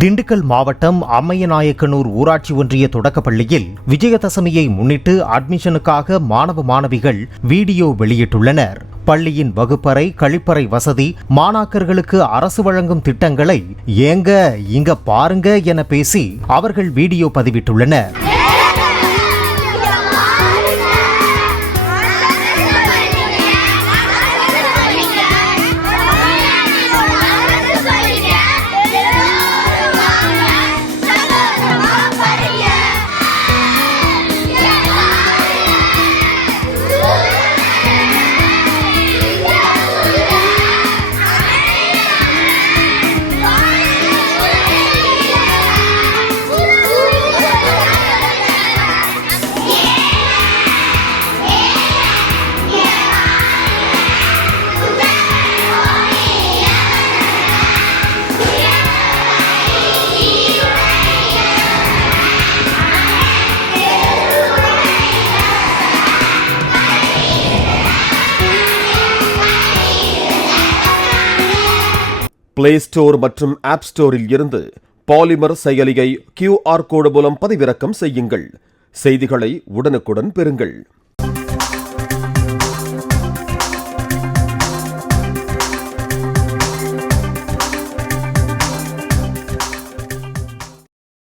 திண்டுக்கல் மாவட்டம் அம்மையநாயக்கனூர் ஊராட்சி ஒன்றிய தொடக்கப்பள்ளியில் விஜயதசமியை முன்னிட்டு அட்மிஷனுக்காக மாணவ மாணவிகள் வீடியோ வெளியிட்டுள்ளனர். பள்ளியின் வகுப்பறை, கழிப்பறை வசதி, மாணாக்கர்களுக்கு அரசு வழங்கும் திட்டங்களை ஏங்க இங்க பாருங்க என பேசி அவர்கள் வீடியோ பதிவிட்டுள்ளனர். பிளே ஸ்டோர் மற்றும் ஆப் ஸ்டோரில் இருந்து பாலிமர் செயலியை QR கோடு மூலம் பதிவிறக்கம் செய்யுங்கள். செய்திகளை உடனுக்குடன் பெறுங்கள்.